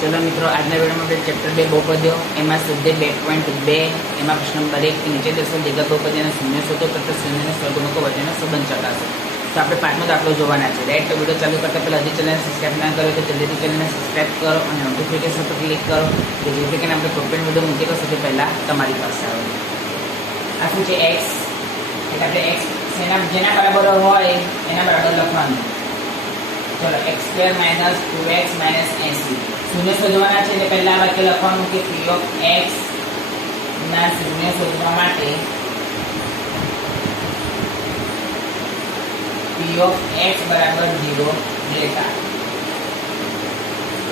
चलो मित्रों, आज वीडियो में चैप्टर 2 बहुपदीओ एम स्वाध्याय 2.2 एम प्रश्न नंबर 1 की नीचे दर्शावेल द्विघात बहुपदी शून्य शोधो तथा शून्य ने सगुणको वच्चेनो संबंध चकासो। तो આપણે પાંચમો દાખલો જોવાના છે રાઈટ। તો વિડિયો ચાલુ કરતા પહેલા હજી ચેનલ સબસ્ક્રાઇબ ના કરો તો જલ્દીથી ચેનલને સબસ્ક્રાઇબ કરો અને નોટિફિકેશન પર ક્લિક કરો કે જેથી કરીને આપણે કોઈ પણ વિડિયો મૂકીએ તો સૌથી પહેલા તમારી પાસે આવે। આ શું છે x, એટલે આપણે x જેના બરાબર હોય એના બરાબર લખવાનું। चलो x² - 2x - 80 शून्य शोधवाना છે એટલે પહેલા આ વાક્ય લખવાનું કે p of x ના શૂન્ય શોધવા માટે p of x બરાબર 0 લેતા।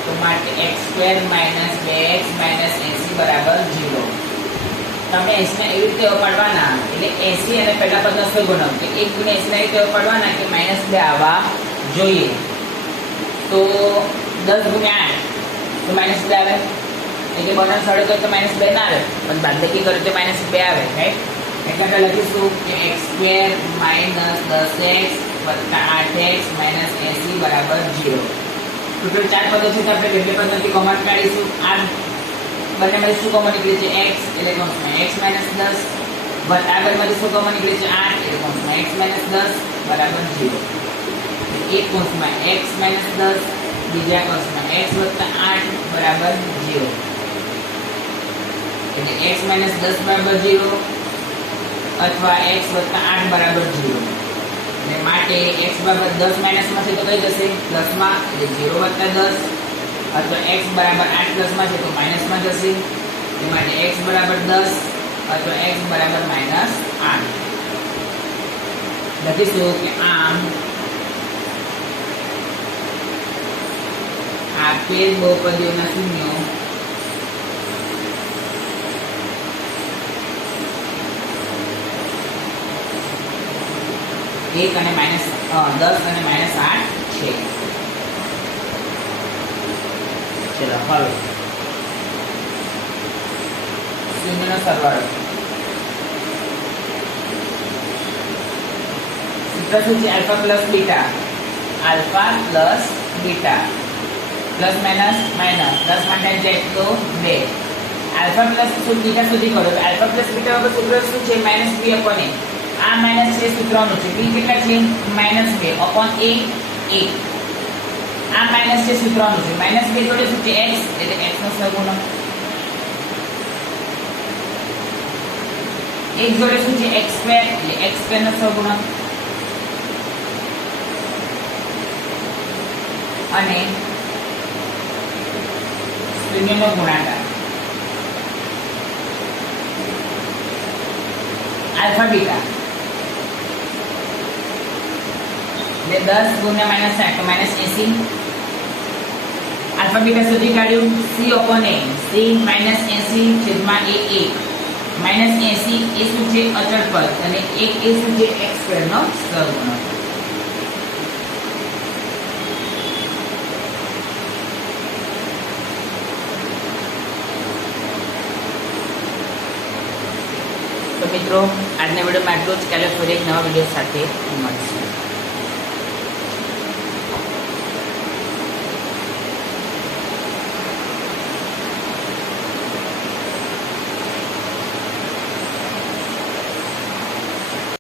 તો માટે x² - 2x - 80 બરાબર 0। તમે 80 ને એવી રીતે પાડવાના એટલે 80 અને પહેલા પદનો સગુણક કે 1 * 80 ને રીતે પાડવાના કે -2 આવવા જોઈએ। तो 10 × 8 तो -2 आवे એટલે બોનસ સળે તો -2 ના આવે પણ બાદબાકી કરે તો -2 આવે રાઈટ। એટલે આપણે લખીશું કે x² - 10x + 8x - 80 બરાબર 0। ટોટલ 4 પદો છે તો આપણે બે પદોથી કોમન કાઢીશું। આ બંનેમાંથી શું કોમન નીકળે છે x એટલે કૌંસમાં x - 10 વત્તા આગળમાંથી શું કોમન નીકળે છે 8 એટલે કૌંસમાં x - 10 બરાબર 0। एक कौंस में x - 10 बीजा कौंस में x + 8 बराबर 0 એટલે x - 10 बराबर 0 अथवा x + 8 बराबर 0 એટલે માટે x बराबर 10 माइनस में तो कई जશે प्लस में એટલે 0 + 10 अथवा x बराबर 8 प्लस में तो माइनस में जશે એટલે માટે x बराबर 10 अथवा x बराबर -8 લખીશું કે આમ આપેલ બહુપદીઓના શૂન્યો एक અને -10 અને -8 છે। ચલો હવે શૂન્યનો સરવાળો સૂત્ર શું છે alpha plus beta plus minus minus 10 माटे जाए तो 2 अल्फा प्लस बीटा सुधी करो तो अल्फा प्लस बीटा वगैरह सूत्र શું છે -b/a આ માઈનસ છે સૂત્રનું છે b કેટલા છે -2 upon a 1 આ માઈનસ છે સૂત્રનું છે -2 જોડે શું છે x એટલે x નો સહગુણક 1 જોડે શું છે x² એટલે x² નો સહગુણક અને શૂન્યનો ગુણાકાર આલ્ફા બીટા એટલે 10 × -8 તો -80 આલ્ફા બીટા સુધી કાઢ્યું c/a c -80 છેદમાં a 1 -80 એ શું છે અચળ પદ અને 1 એ શું છે x² નો સહગુણક। तो मित्रों आज वीडियो में आटलू ज। काले फरी एक नवा वीडियो साथे मळीशुं।